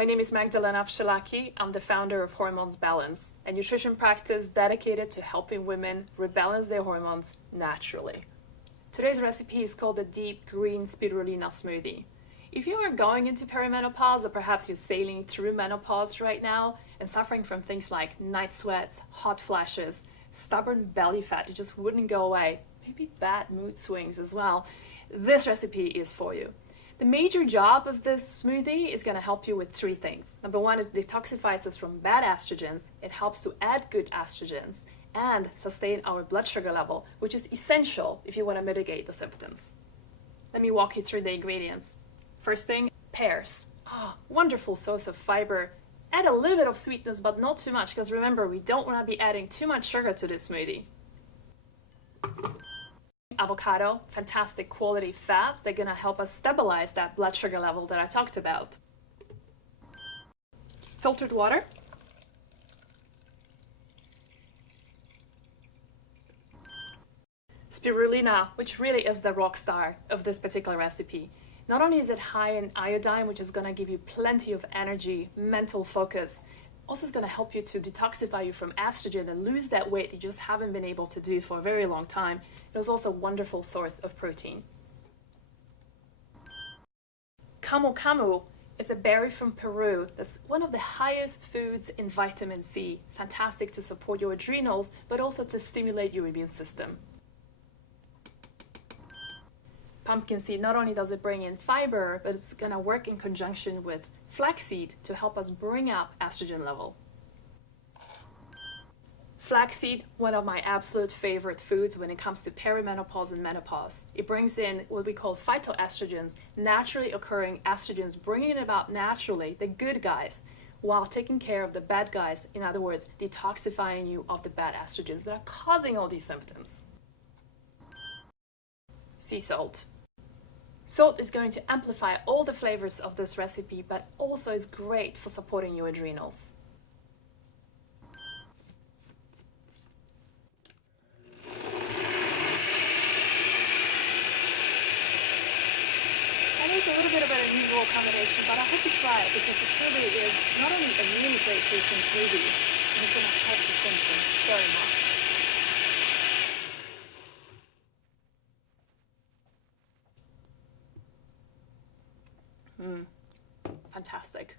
My name is Magdalena Wszelaki. I'm the founder of Hormones Balance, a nutrition practice dedicated to helping women rebalance their hormones naturally. Today's recipe is called the Deep Green Spirulina Smoothie. If you are going into perimenopause, or perhaps you're sailing through menopause right now and suffering from things like night sweats, hot flashes, stubborn belly fat that just wouldn't go away, maybe bad mood swings as well, this recipe is for you. The major job of this smoothie is going to help you with three things. Number one, it detoxifies us from bad estrogens. It helps to add good estrogens and sustain our blood sugar level, which is essential if you want to mitigate the symptoms. Let me walk you through the ingredients. First thing, pears. Wonderful source of fiber. Add a little bit of sweetness, but not too much, because remember, we don't want to be adding too much sugar to this smoothie. Avocado, fantastic quality fats. They're going to help us stabilize that blood sugar level that I talked about. Filtered water. Spirulina, which really is the rock star of this particular recipe. Not only is it high in iodine, which is going to give you plenty of energy, mental focus, also is going to help you to detoxify you from estrogen and lose that weight you just haven't been able to do for a very long time. It was also a wonderful source of protein. Camu camu is a berry from Peru that's one of the highest foods in vitamin C. Fantastic to support your adrenals, but also to stimulate your immune system. Pumpkin seed, not only does it bring in fiber, but it's going to work in conjunction with flaxseed to help us bring up estrogen level. Flaxseed, one of my absolute favorite foods when it comes to perimenopause and menopause. It brings in what we call phytoestrogens, naturally occurring estrogens, bringing it about naturally, the good guys, while taking care of the bad guys, in other words, detoxifying you of the bad estrogens that are causing all these symptoms. Sea salt. Salt is going to amplify all the flavors of this recipe, but also is great for supporting your adrenals. And it's a little bit of an unusual combination, but I hope you try it because it truly is not only a really great tasting smoothie, but it's going to help the symptoms so much. Fantastic.